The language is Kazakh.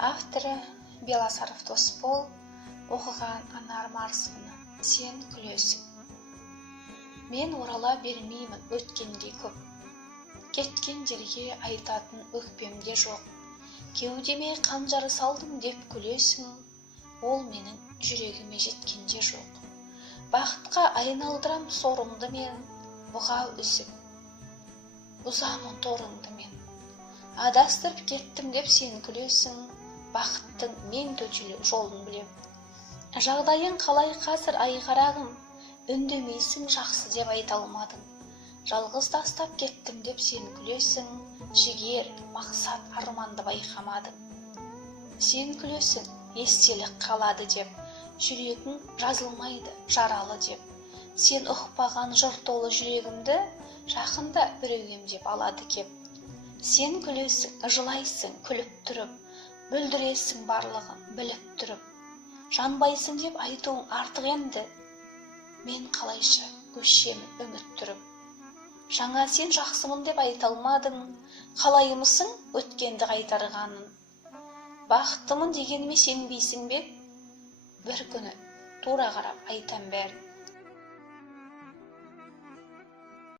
Авторы Беласаров Досбол, оқыған Анар Марсовна. Сен күлесің. Мен орала бермеймін өткенге көп. Кеткен жерге айтатын өкпемде жоқ. Кеудеме қанжар салдым деп күлесің. Ол менің жүрегіме жеткенде жоқ. Бақытқа айналдырам сорымды мен, бұға үзіп. Бұзамын торыңды мен. Адастырып кеттім деп сен күлесің. Бақыттың мен төтелі жолын білем. Жағдайың қалай қазір айғарағым, үндемейсің жақсы деп айта алмадың. Жалғыз тастап кеттім деп сен күлесің, жігер, мақсат, арманды байқамадың. Сен күлесің, естелік қалады деп, жүрегің жазылмайды, жаралы деп. Сен ұқпаған жыр толы жүрегімді, жақында біреу емдеп алады кеп. Сен күлесің, жылайсың, күліп тұрып, бүлдіресің барлығын біліп тұрып. Жанбайсың деп айтуың артық енді, мен қалайша көшемін үміт тұрып. Жаңа сен жақсымын деп айта алмадың, қалаймысың өткенді қайтарғанын. Бақыттымын дегеніме сенбейсің бе? Бір күні тура қарап айтам бәрін.